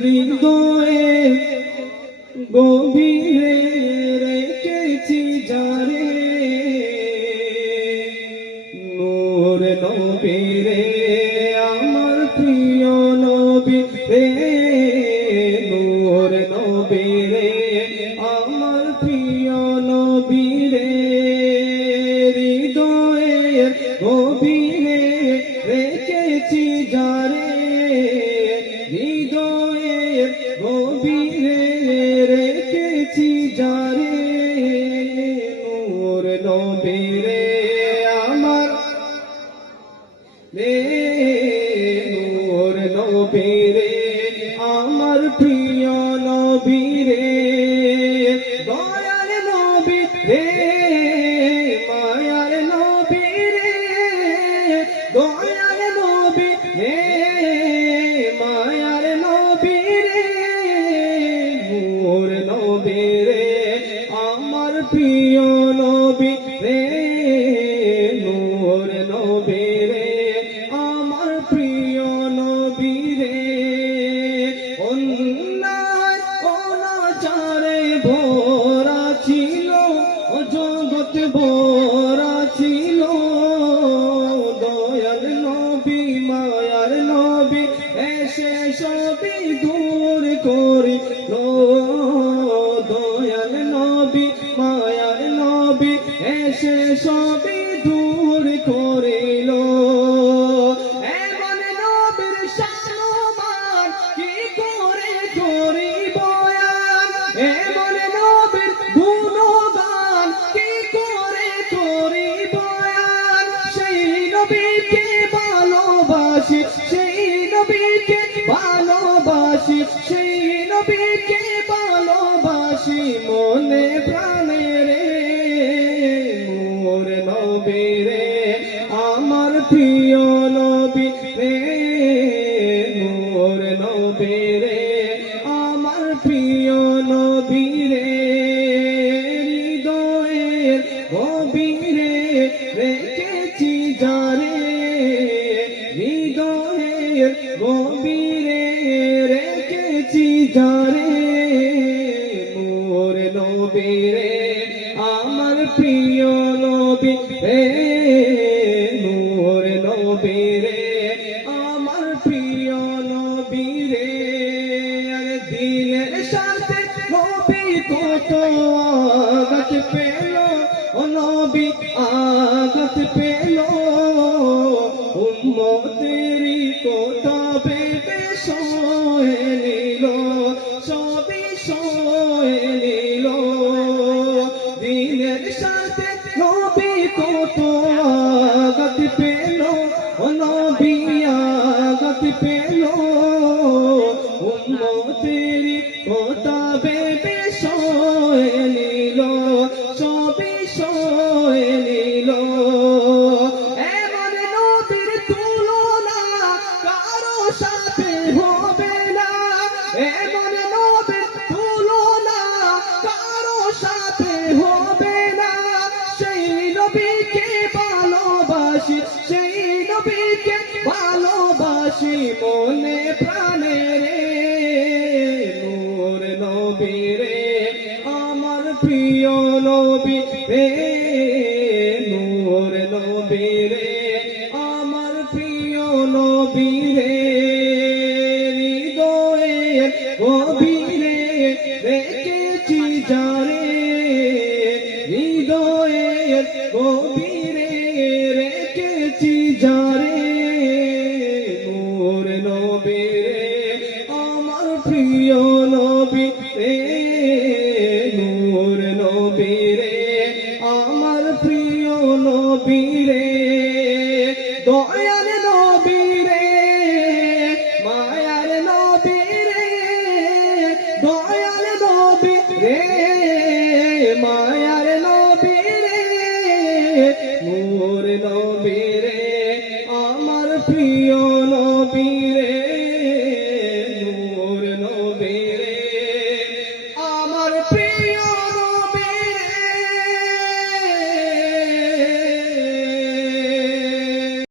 হৃদয়ে গভীরে রেখেছি যারে নূর নবী রে আমার প্রিয় নবী রে নূর নবী রে আমার প্রিয় নবী রে হৃদয়ের গভীরে রেখেছি যারে হৃদয়ের গভীরে রেখেছি যারে নূর নবী রে আমার রে নূর নবী রে আমার প্রিয় নবী রে দয়ার নবী রে মায়ার নবী রে দয়ার নবী রে মায়ার নবী রে নূর নবী রে আমার প্রিয় নবী রে নূর নবী রে আমার প্রিয় নবী রে অন্যায় অনাচারে ভরা ছিল জগৎ ভরা ছিল দয়াল নবী মায়ার নবী এসে সবই দূর করিল দয়াল নবী মায়ার নবী এসে সবই দূর করিল এমন নবীর সম্মান কি করে করিব এমন নবীর গুণগান কি করে করিব সেই নবীকে ভালোবাসি সেই নবীকে ভালোবাসি সেই নবীকে ভালোবাসি মনে প্রাণে রে মোর নবী রে আমার প্রিয় নবী রে মোর নবী রে আমার প্রিয় নবী রে হৃদয়ের গভীরে রেখেছি যারে হৃদয়ের গভীরে রেখেছি যারে মোর নবী রে আমার প্রিয় নবী রে মোর নবী রে আমার প্রিয় নবী রে দিনের সাথে নবী কত আঘাত পেল ও নবী আঘাত পেল উম্মতেরি কথা ভেবে সয়ে নিল সবই সয়ে নিল দিনের সাথে নবী কত আঘাত পেল ও নবী আঘাত পেল উম্মতেরি কথা ভেবে সয়ে নিল সবই সয়ে নিল এমন নবীর তুলনা কারো সাথে হবে না এমন নবীর তুলনা কারো সাথে হবে না সেই নবীকে ভালোবাসি সেই নবীকে ভালোবাসি মনে প্রাণে রে নূর নবী রে আমার প্রিয় নবী রে নূর নবী রে আমার প্রিয় নবী রে হৃদয়ের গভীরে রেখেছি যারে হৃদয়ের গভীরে রেখেছি যারে নূর নবী রে আমার প্রিয় নবী রে নূর নবী রে আমার প্রিয় নবী রে দয়ার নবী রে মায়ার নবী রে দয়ার নবী রে মায়ার নবী রে নূর নবী রে আমার প্রিয় নবী